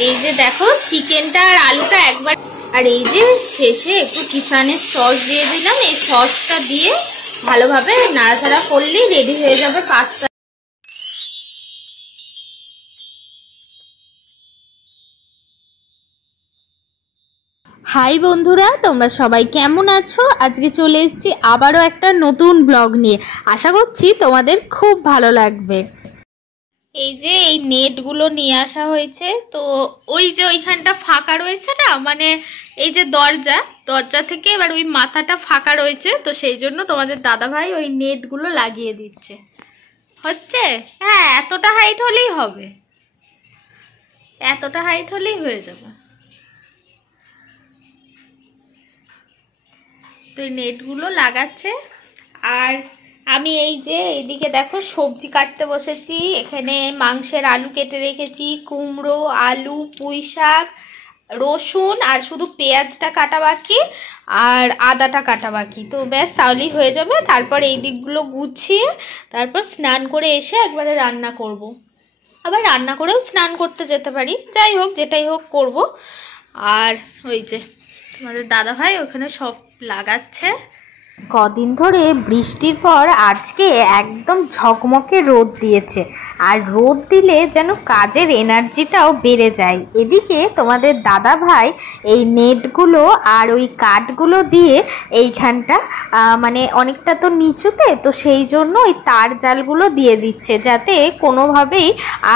এই যে দেখো চিকেনটা আর আলুটা একবার, আর এই যে শেষে একটু কিষানের সস দিয়ে দিলাম। এই সসটা দিয়ে ভালোভাবে নাড়াচাড়া করলেই রেডি হয়ে যাবে পাস্তা। হাই বন্ধুরা, তোমরা সবাই কেমন আছো? আজকে চলে এসেছি আবারও একটা নতুন ব্লগ নিয়ে। আশা করছি তোমাদের খুব ভালো লাগবে। এই যে এই নেটগুলো নিয়ে আসা হয়েছে, তো ওই যে ওইখানটা ফাঁকা রয়েছে না, মানে এই যে দরজা থেকে এবার ওই মাথাটা ফাঁকা রয়েছে, তো সেই জন্য তোমাদের দাদাভাই ওই নেটগুলো লাগিয়ে দিচ্ছে। হচ্ছে? হ্যাঁ, এতটা হাইট হলেই হবে, এতটা হাইট হলেই হয়ে যাবে। তো এই নেটগুলো লাগাচ্ছে। আর আমি এই যে এইদিকে দেখো সবজি কাটতে বসেছি। এখানে মাংসের আলু কেটে রেখেছি, কুমড়ো, আলু, পুঁই শাক, রসুন, আর শুধু পেঁয়াজটা কাটা বাকি আর আদাটা কাটা বাকি। তো ব্যাস তাহলেই হয়ে যাবে। তারপর এই দিকগুলো গুছিয়ে তারপর স্নান করে এসে একবারে রান্না করব। আবার রান্না করেও স্নান করতে যেতে পারি, যাই হোক যেটাই হোক করব। আর ওই যে তোমাদের দাদাভাই ওখানে সব লাগাচ্ছে। কদিন ধরে বৃষ্টির পর আজকে একদম ঝকমকে রোদ দিয়েছে, আর রোদ দিলে যেন কাজের এনার্জিটাও বেড়ে যায়। এদিকে তোমাদের দাদাভাই এই নেটগুলো আর ওই কাঠগুলো দিয়ে এইখানটা মানে অনেকটা তো নিচুতে, তো সেই জন্য ওই তার জালগুলো দিয়ে দিচ্ছে, যাতে কোনোভাবেই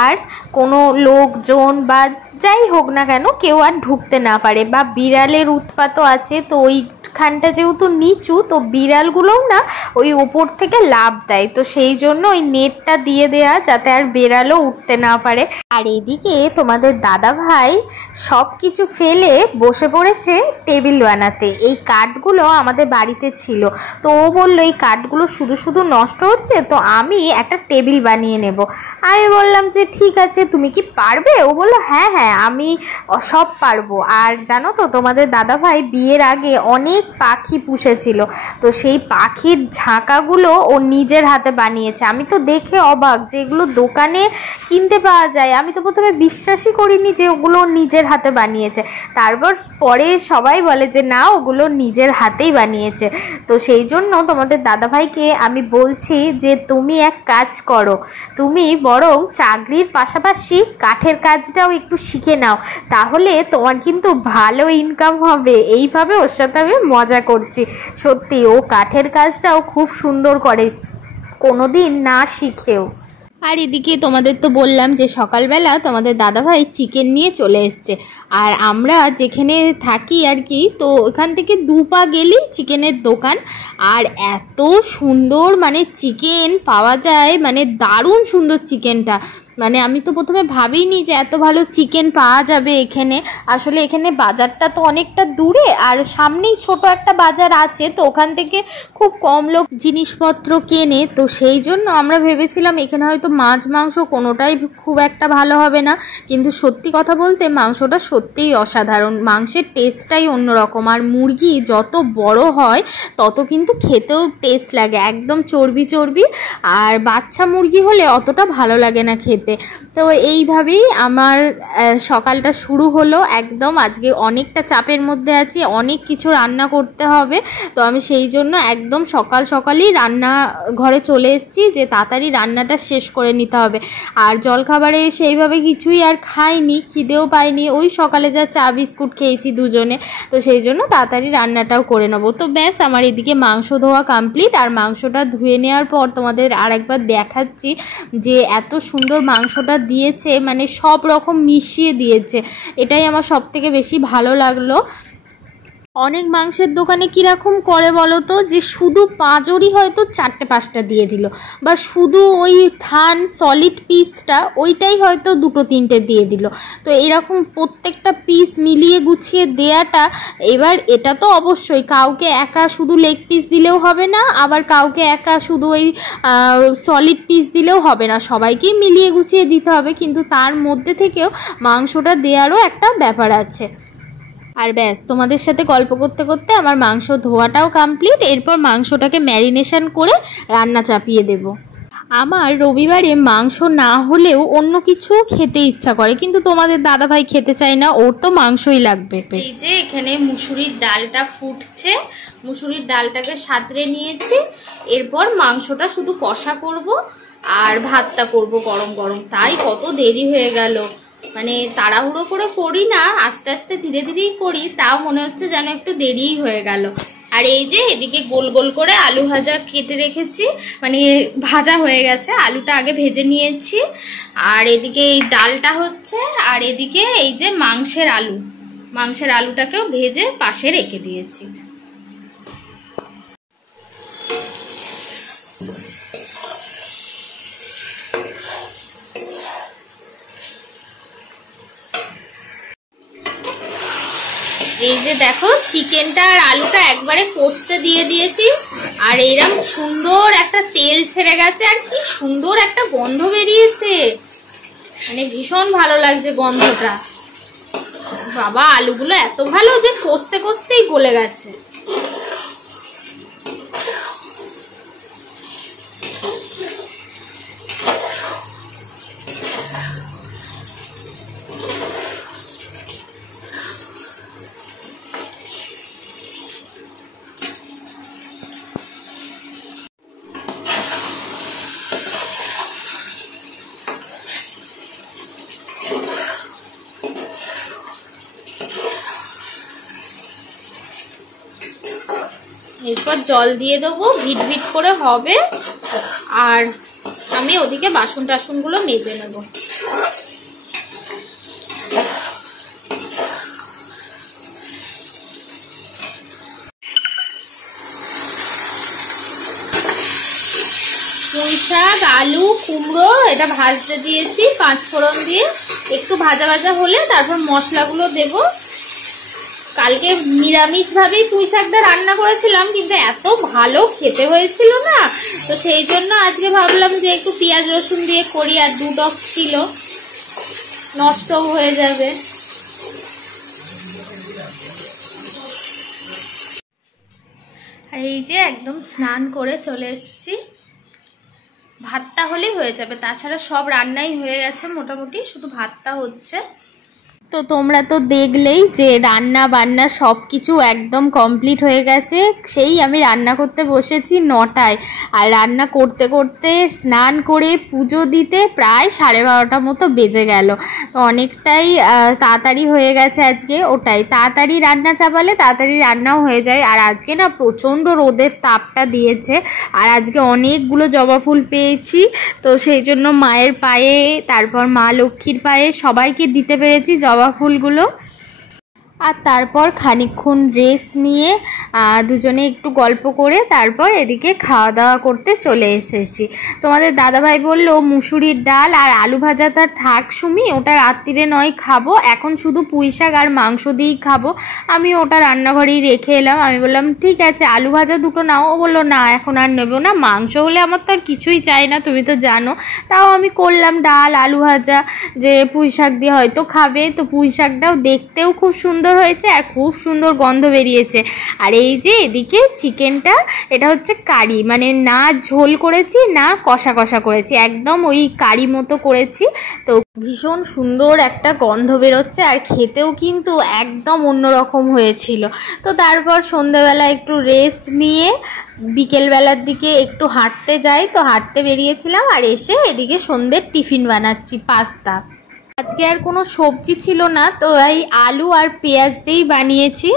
আর কোনো লোকজন বা যাই হোক না কেন কেউ আর ঢুকতে না পারে। বা বিড়ালের উৎপাতও আছে, তো ওইখানটা যেহেতু নিচু, তো বিড়ালগুলোও না ওই ওপর থেকে লাফ দেয়, তো সেই জন্য ওই নেটটা দিয়ে দেয়া, যাতে আর বিড়ালও উঠতে না পারে। আর এদিকে তোমাদের দাদাভাই সব কিছু ফেলে বসে পড়েছে টেবিল বানাতে। এই কাঠগুলো আমাদের বাড়িতে ছিল, তো ও বললো এই কাঠগুলো শুধু শুধু নষ্ট হচ্ছে, তো আমি একটা টেবিল বানিয়ে নেব। আমি বললাম যে ঠিক আছে, তুমি কি পারবে? ও বললো হ্যাঁ হ্যাঁ, আমি সব পারবো। আর জানো তো তোমাদের দাদাভাই বিয়ের আগে অনেক পাখি পুষেছিল, তো সেই পাখির ঝাঁকাগুলো ও নিজের হাতে বানিয়েছে। আমি তো দেখে অবাক যে এগুলো দোকানে কিনতে পাওয়া যায়। আমি তো প্রথমে বিশ্বাসই করিনি যে ওগুলো নিজের হাতে বানিয়েছে। তারপর পরে সবাই বলে যে না, ওগুলো নিজের হাতেই বানিয়েছে। তো সেই জন্য তোমাদের দাদাভাইকে আমি বলছি যে তুমি এক কাজ করো, তুমি বরং চাকরির পাশাপাশি কাঠের কাজটাও একটু শিখে নাও, তাহলে তোমার কিন্তু ভালো ইনকাম হবে। এইভাবে ওর সাথে আমি মজা করছি। সত্যি ও কাঠের কাজটাও খুব সুন্দর করে, কোনোদিন না শিখেও। আর এদিকে তোমাদের তো বললাম যে সকালবেলা তোমাদের দাদাভাই চিকেন নিয়ে চলে এসছে। আর আমরা যেখানে থাকি আর কি, তো ওখান থেকে 2 পা গেলেই চিকেনের দোকান। আর এত সুন্দর মানে চিকেন পাওয়া যায়, মানে দারুণ সুন্দর চিকেনটা। মানে আমি তো প্রথমে ভাবিনি যে এত ভালো চিকেন পাওয়া যাবে এখানে। আসলে এখানে বাজারটা তো অনেকটা দূরে, আর সামনেই ছোট একটা বাজার আছে, তো ওখান থেকে খুব কম লোক জিনিসপত্র কেনে। তো সেই জন্য আমরা ভেবেছিলাম এখানে হয়তো মাছ মাংস কোনোটাই খুব একটা ভালো হবে না, কিন্তু সত্যি কথা বলতে মাংসটা সত্যিই অসাধারণ। মাংসের টেস্টটাই অন্যরকম। আর মুরগি যত বড় হয় তত কিন্তু খেতেও টেস্ট লাগে, একদম চর্বি চর্বি। আর বাচ্চা মুরগি হলে অতটা ভালো লাগে না খেতে। তো এইভাবেই আমার সকালটা শুরু হলো। একদম আজকে অনেকটা চাপের মধ্যে আছি, অনেক কিছু রান্না করতে হবে, তো আমি সেই জন্য একদম সকাল সকালই রান্না ঘরে চলে এসেছি, যে তাড়াতাড়ি রান্নাটা শেষ করে নিতে হবে। আর জলখাবারে সেইভাবে কিছুই আর খাইনি, খিদেও পাইনি, ওই সকালে যা চা বিস্কুট খেয়েছি দুজনে, তো সেই জন্য তাড়াতাড়ি রান্নাটাও করে নেবো। তো ব্যাস আমার এদিকে মাংস ধোয়া কমপ্লিট। আর মাংসটা ধুয়ে নেওয়ার পর তোমাদের আর একবার দেখাচ্ছি যে এত সুন্দর মাংসটা দিয়েছে, মানে সব রকম মিশিয়ে দিয়েছে। এটাই আমার সবথেকে বেশি ভালো লাগলো। অনেক মাংসের দোকানে কীরকম করে বলো তো, যে শুধু পাঁজরই হয়তো 4-5টা দিয়ে দিল, বা শুধু ওই থান সলিড পিসটা ওইটাই হয়তো 2-3টে দিয়ে দিল। তো এরকম প্রত্যেকটা পিস মিলিয়ে গুছিয়ে দেয়াটা, এবার এটা তো অবশ্যই কাউকে একা শুধু লেগ পিস দিলেও হবে না, আবার কাউকে একা শুধু ওই সলিড পিস দিলেও হবে না, সবাইকেই মিলিয়ে গুছিয়ে দিতে হবে। কিন্তু তার মধ্যে থেকেও মাংসটা দেওয়ারও একটা ব্যাপার আছে। আর ব্যাস তোমাদের সাথে গল্প করতে করতে আমার মাংস ধোয়াটাও কমপ্লিট। এরপর মাংসটাকে ম্যারিনেশন করে রান্না চাপিয়ে দেব। আমার রবিবারে মাংস না হলেও অন্য কিছু খেতে ইচ্ছা করে, কিন্তু তোমাদের দাদাভাই খেতে চায় না, ওর তো মাংসই লাগবে। এই যে এখানে মুসুরির ডালটা ফুটছে, মুসুরির ডালটাকে সাঁতরে নিয়েছি, এরপর মাংসটা শুধু কষা করব আর ভাতটা করব গরম গরম। তাই কত দেরি হয়ে গেল, মানে তাড়াহুড়ো করে করি না, আস্তে আস্তে ধীরে ধীরেই করি, তাও মনে হচ্ছে যেন একটু দেরিই হয়ে গেল। আর এই যে এদিকে গোল গোল করে আলু ভাজা কেটে রেখেছি, মানে ভাজা হয়ে গেছে, আলুটা আগে ভেজে নিয়েছি। আর এদিকে এই ডালটা হচ্ছে, আর এদিকে এই যে মাংসের আলুটাকেও ভেজে পাশে রেখে দিয়েছি। এই যে দেখো চিকেনটা আর আলুটা একবারে কষতে দিয়ে দিয়েছি, আর এইরকম সুন্দর একটা তেল ছেড়ে গেছে, আর কি সুন্দর একটা গন্ধ বেরিয়েছে, মানে ভীষণ ভালো লাগছে গন্ধটা। বাবা, আলুগুলো এত ভালো যে কষতে কষতেই গলে গেছে। এরপর জল দিয়ে দেবো, ভিট ভিট করে হবে, আর আমি ওদিকে বাসন টাসনগুলো মেজে নেব। পুঁই শাক, আলু, কুমড়ো এটা ভাজতে দিয়েছি 5 ফোড়ন দিয়ে, একটু ভাজা ভাজা হলে তারপর মশলাগুলো দেব। কালকে নিরামিষ ভাবেই পুঁই শাকটা রান্না করেছিলাম, কিন্তু এত ভালো খেতে হয়েছিল না, তো সেই জন্য আজকে ভাবলাম যে একটু পেঁয়াজ রসুন দিয়ে করি, আর 2 টক ছিল, নষ্টও হয়ে যাবে। আর এই যে একদম স্নান করে চলে এসেছি, ভাতটা হলেই হয়ে যাবে, তাছাড়া সব রান্নাই হয়ে গেছে মোটামুটি, শুধু ভাতটা হচ্ছে। তো তোমরা তো দেখলেই যে রান্না বান্না সব কিছু একদম কমপ্লিট হয়ে গেছে। সেই আমি রান্না করতে বসেছি 9টায়, আর রান্না করতে করতে স্নান করে পুজো দিতে প্রায় 12:30 মতো বেজে গেল। তো অনেকটাই তাড়াতাড়ি হয়ে গেছে আজকে, ওটাই তাড়াতাড়ি রান্না চাপালে তাড়াতাড়ি রান্নাও হয়ে যায়। আর আজকে না প্রচণ্ড রোদের তাপটা দিয়েছে, আর আজকে অনেকগুলো জবা ফুল পেয়েছি, তো সেই জন্য মায়ের পায়ে, তারপর মা লক্ষ্মীর পায়ে সবাইকে দিতে পেরেছি জবা ফুলগুলো। আর তারপর খানিকক্ষণ রেস্ট নিয়ে দুজনে একটু গল্প করে তারপর এদিকে খাওয়া দাওয়া করতে চলে এসেছি। তোমাদের দাদাভাই বলল মুসুরির ডাল আর আলু ভাজাটা থাক সুমি, ওটা রাত্রিরে নয় খাবো, এখন শুধু পুঁই শাক আর মাংস দিয়েই খাবো। আমি ওটা রান্নাঘরেই রেখে এলাম। আমি বললাম ঠিক আছে, আলু ভাজা 2টো নাও। ও বললো না এখন আর নেবো না, মাংস হলে আমার তো আর কিছুই চাই না, তুমি তো জানো। তাও আমি করলাম ডাল আলু ভাজা, যে পুঁই শাক দিয়ে হয়তো খাবে, তো পুঁই শাকটাও দেখতেও খুব সুন্দর হয়েছে আর খুব সুন্দর গন্ধ বেরিয়েছে। আর এই যে এদিকে চিকেনটা, এটা হচ্ছে কারি, মানে না ঝোল করেছি না কষা কষা করেছি, একদম ওই কারি মতো করেছি। তো ভীষণ সুন্দর একটা গন্ধ বেরোচ্ছে, আর খেতেও কিন্তু একদম অন্যরকম হয়েছিল। তো তারপর সন্ধ্যাবেলা একটু রেস্ট নিয়ে বিকেলবেলার দিকে একটু হাঁটতে যাই, তো হাঁটতে বেরিয়েছিলাম, আর এসে এদিকে সন্ধ্যের টিফিন বানাচ্ছি, পাস্তা। আজকে আর কোনো সবজি ছিল না, তো এই আলু আর পেঁয়াজ দিয়েই বানিয়েছি।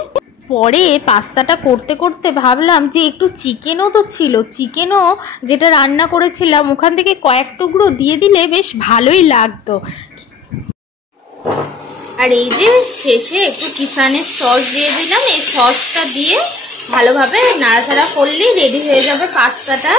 পরে পাস্তাটা করতে করতে ভাবলাম যে একটু চিকেনও তো ছিল, চিকেনও যেটা রান্না করেছিলাম ওখান থেকে কয়েক টুকরো দিয়ে দিলে বেশ ভালোই লাগতো। আর এই যে শেষে একটু কিষানের সস দিয়ে দিলাম, এই সসটা দিয়ে ভালোভাবে নাড়াচাড়া করলেই রেডি হয়ে যাবে পাস্তাটা।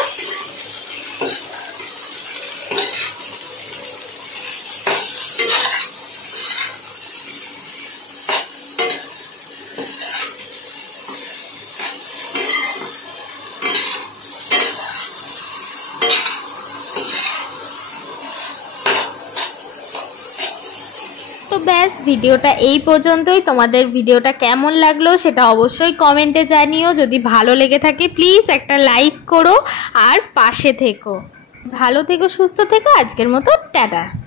তো ব্যাস ভিডিওটা এই পর্যন্তই। তোমাদের ভিডিওটা কেমন লাগলো সেটা অবশ্যই কমেন্টে জানিও। যদি ভালো লেগে থাকে প্লিজ একটা লাইক করো আর পাশে থেকো। ভালো থেকো, সুস্থ থেকো। আজকের মতো টাটা।